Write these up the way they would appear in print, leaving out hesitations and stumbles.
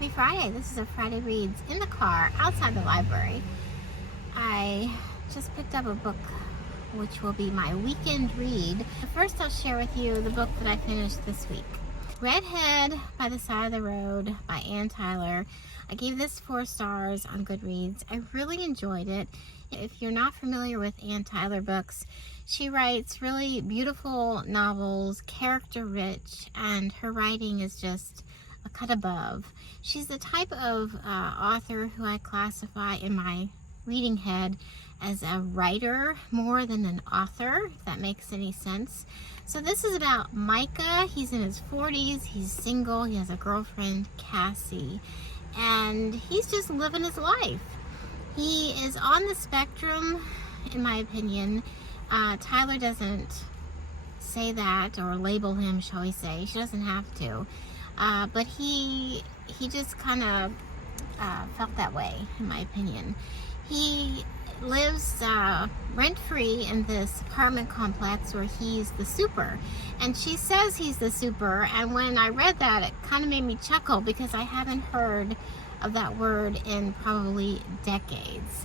Happy Friday. This is a Friday Reads in the car outside the library. I just picked up a book which will be my weekend read. First I'll share with you the book that I finished this week. Redhead by the Side of the Road by Ann Tyler. I gave this 4 stars on Goodreads. I really enjoyed it. If you're not familiar with Ann Tyler books, she writes really beautiful novels, character rich, and her writing is just a cut above. She's the type of author who I classify in my reading head as a writer more than an author, if that makes any sense. So this is about Micah. He's in his 40s, he's single, he has a girlfriend, Cassie, and he's just living his life. He is on the spectrum, in my opinion. Tyler doesn't say that or label him, shall we say. She doesn't have to. But he just kind of felt that way, in my opinion. He lives rent-free in this apartment complex where he's the super. And she says he's the super, and when I read that, it kind of made me chuckle because I haven't heard of that word in probably decades.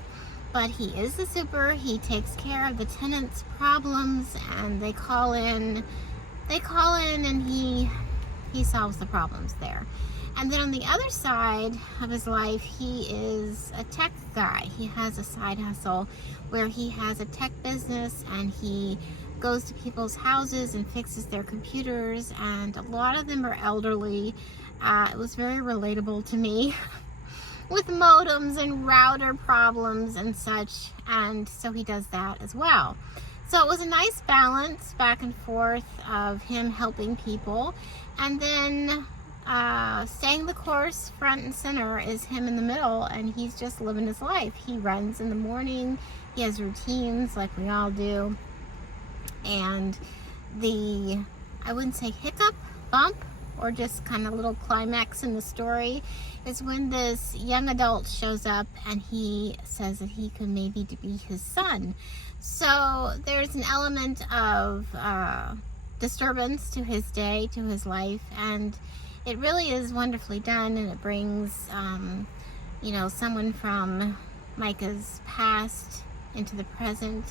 But he is the super. He takes care of the tenants' problems, and they call in and he solves the problems there. And then on the other side of his life, he is a tech guy. He has a side hustle where he has a tech business and he goes to people's houses and fixes their computers, and a lot of them are elderly. It was very relatable to me with modems and router problems and such, and so he does that as well. So it was a nice balance back and forth of him helping people, and then staying the course front and center is him in the middle, and he's just living his life. He runs in the morning, he has routines like we all do, and the, I wouldn't say hiccup, bump, or just kind of little climax in the story is when this young adult shows up and he says that he could maybe be his son. So there's an element of disturbance to his day, to his life, and it really is wonderfully done, and it brings you know, someone from Micah's past into the present,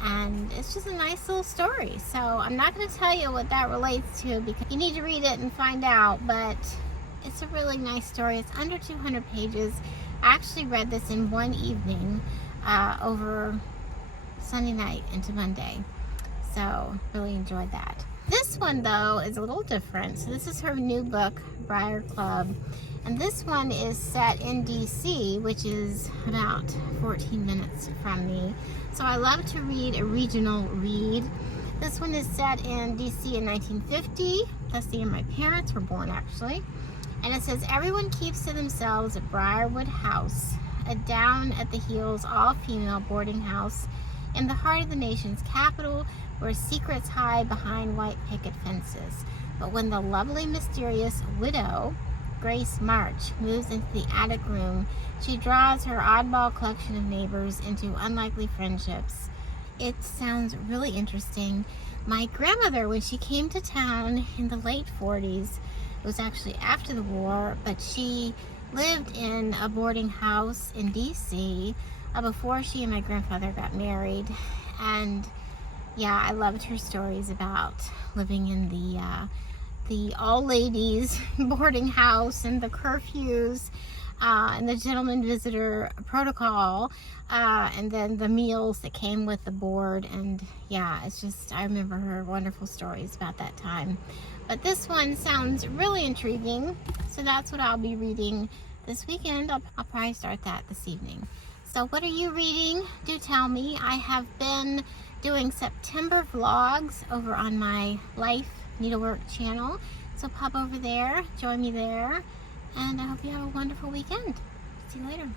and it's just a nice little story. So I'm not going to tell you what that relates to because you need to read it and find out, but it's a really nice story. It's under 200 pages. I actually read this in one evening over Sunday night into Monday, so really enjoyed that. This one though is a little different. So this is her new book, Briar Club, and this one is set in DC, which is about 14 minutes from me. So I love to read a regional read. This one is set in DC in 1950. That's the year my parents were born, actually. And it says, everyone keeps to themselves at Briarwood House, a down-at-the-heels, all-female boarding house in the heart of the nation's capital, where secrets hide behind white picket fences. But when the lovely, mysterious widow, Grace March, moves into the attic room, she draws her oddball collection of neighbors into unlikely friendships. It sounds really interesting. My grandmother, when she came to town in the late 40s, it was actually after the war, but she lived in a boarding house in DC before she and my grandfather got married. And yeah, I loved her stories about living in the all-ladies boarding house and the curfews and the gentleman visitor protocol, and then the meals that came with the board. And yeah, it's just, I remember her wonderful stories about that time. But this one sounds really intriguing, so that's what I'll be reading this weekend. I'll probably start that this evening. So what are you reading? Do tell me. I have been doing September vlogs over on my Life Needlework channel, so pop over there, join me there, and I hope you have a wonderful weekend. See you later.